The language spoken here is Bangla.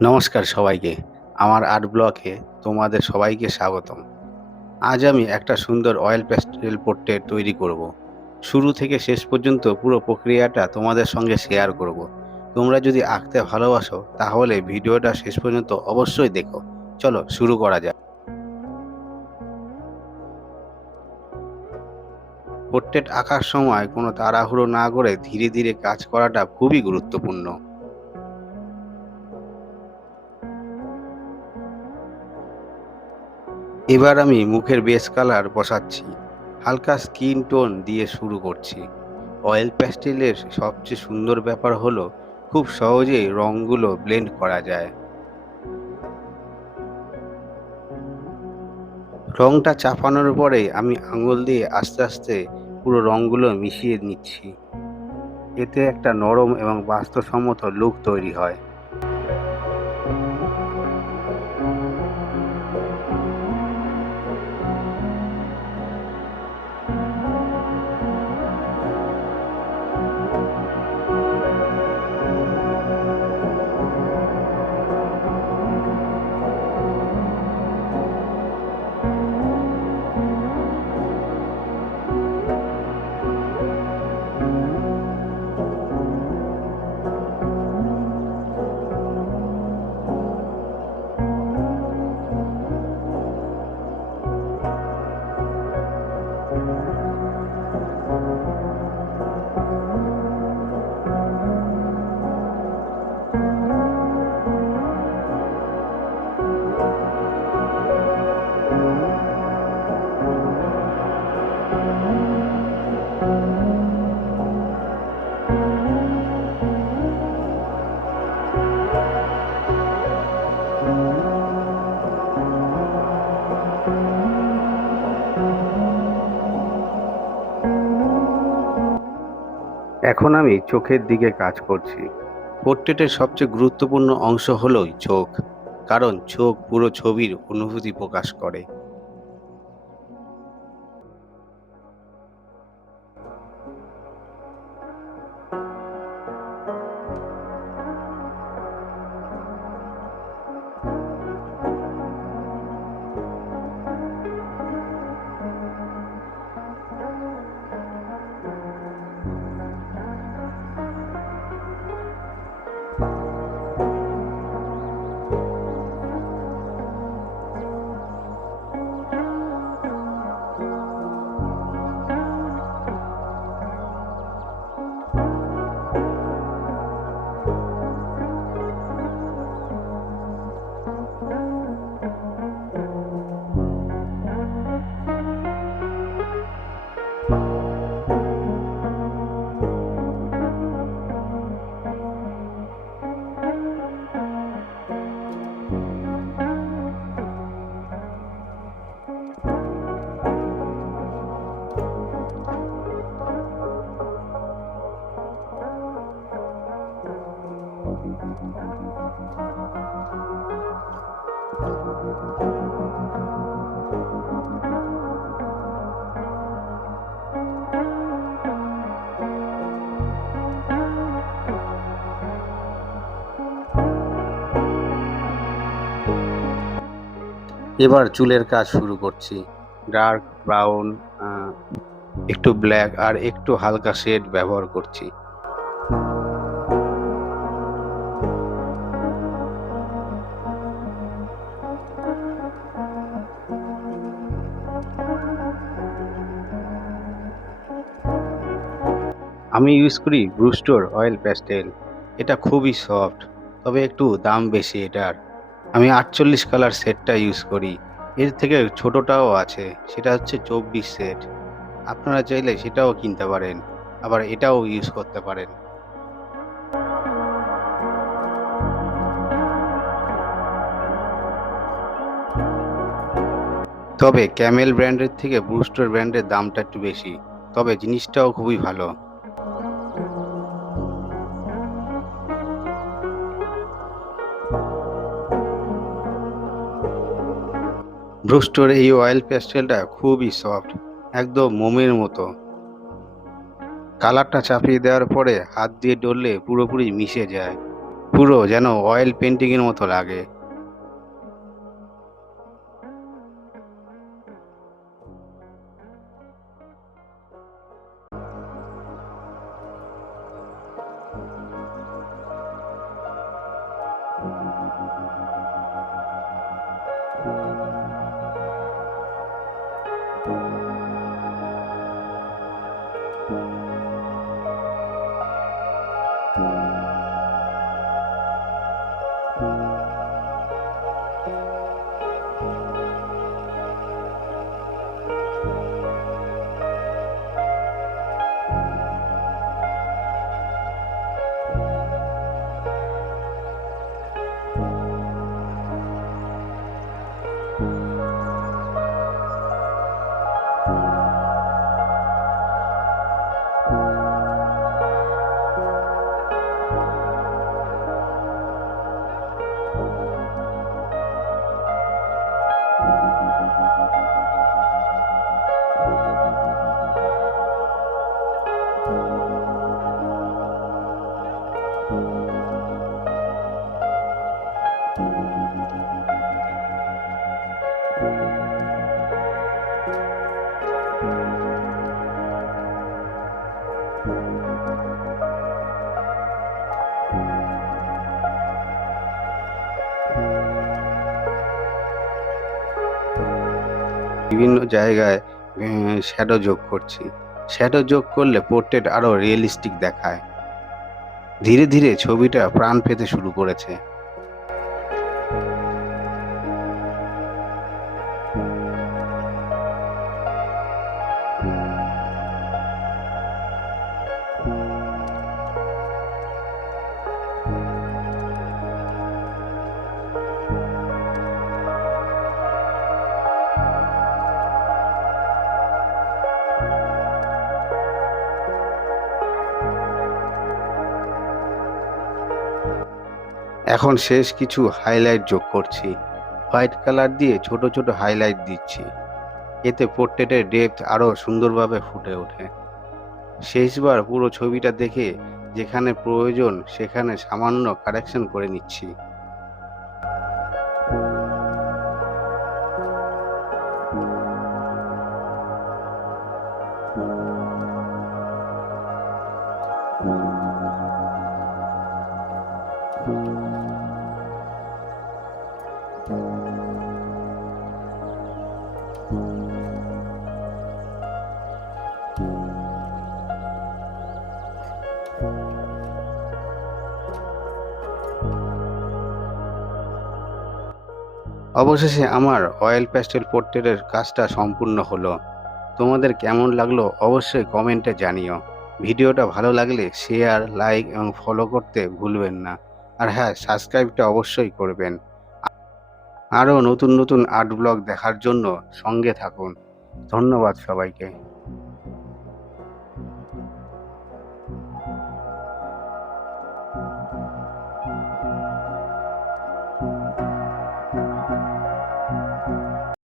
নমস্কার সবাইকে। আমার আর্ট ব্লকে তোমাদের সবাইকে স্বাগতম। আজ আমি একটা সুন্দর অয়েল প্যাস্টেল পোর্ট্রেট তৈরি করব। শুরু থেকে শেষ পর্যন্ত পুরো প্রক্রিয়াটা তোমাদের সঙ্গে শেয়ার করব। তোমরা যদি আঁকতে ভালোবাসো তাহলে ভিডিওটা শেষ পর্যন্ত অবশ্যই দেখো। চলো শুরু করা যাক। পোর্ট্রেট আঁকার সময় কোনো তাড়াহুড়ো না করে ধীরে ধীরে কাজ করাটা খুবই গুরুত্বপূর্ণ। এবার আমি মুখের বেস কালার বসাচ্ছি। হালকা স্কিন টোন দিয়ে শুরু করছি। অয়েল প্যাস্টেলের সবচেয়ে সুন্দর ব্যাপার হলো খুব সহজেই রঙগুলো ব্লেন্ড করা যায়। রংটা চাপানোর পরেই আমি আঙুল দিয়ে আস্তে আস্তে পুরো রঙগুলো মিশিয়ে নিচ্ছি। এতে একটা নরম এবং বাস্তবসম্মত লুক তৈরি হয়। এখন আমি চোখের দিকে কাজ করছি। পোর্ট্রেটের সবচেয়ে গুরুত্বপূর্ণ অংশ হলোই চোখ, কারণ চোখ পুরো ছবির অনুভূতি প্রকাশ করে। এবার চুলের কাজ শুরু করছি। ডার্ক ব্রাউন, একটু ব্ল্যাক আর একটু হালকা শেড ব্যবহার করছি। আমি ইউজ করি ব্রুস্টোর অয়েল প্যাস্টেল। এটা খুবই সফট, তবে একটু দাম বেশি এটার। আমি 48 কালার সেটটা ইউজ করি। এর থেকে ছোটটাও আছে, সেটা হচ্ছে 24 সেট। আপনারা চাইলে সেটাও কিনতে পারেন, আবার এটাও ইউজ করতে পারেন। তবে ক্যামেল ব্র্যান্ডের থেকে ব্রুস্টোর ব্র্যান্ডের দামটা একটু বেশি, তবে জিনিসটাও খুবই ভালো। ব্রুস্টোর এই অয়েল প্যাস্টেলটা খুবই সফট, একদম মোমের মতো। কালারটা চাপিয়ে দেওয়ার পরে হাত দিয়ে ডললে পুরোপুরি মিশে যায়। পুরো যেন অয়েল পেইন্টিং এর মতো লাগে। বিভিন্ন জায়গায় শ্যাডো যোগ করছি। শ্যাডো যোগ করলে পোর্ট্রেট আরো রিয়েলিস্টিক দেখায়। ধীরে ধীরে ছবিটা প্রাণ পেতে শুরু করেছে। এখন শেষ কিছু হাইলাইট যোগ করছি। হোয়াইট কালার দিয়ে ছোট ছোট হাইলাইট দিচ্ছি। এতে পোর্ট্রেটের ডেপথ আরো সুন্দরভাবে ফুটে ওঠে। শেষবার পুরো ছবিটা দেখে যেখানে প্রয়োজন সেখানে সামান্য কারেকশন করে নিচ্ছি। অবশেষে আমার অয়েল প্যাস্টেল পোর্ট্রেটের কাজটা সম্পূর্ণ হলো। তোমাদের কেমন লাগলো অবশ্যই কমেন্টে জানিও। ভিডিওটা ভালো লাগলে শেয়ার, লাইক এবং ফলো করতে ভুলবেন না। আর হ্যাঁ, সাবস্ক্রাইবটা অবশ্যই করবেন। আরও নতুন নতুন আর্ট ব্লগ দেখার জন্য সঙ্গে থাকুন। ধন্যবাদ সবাইকে।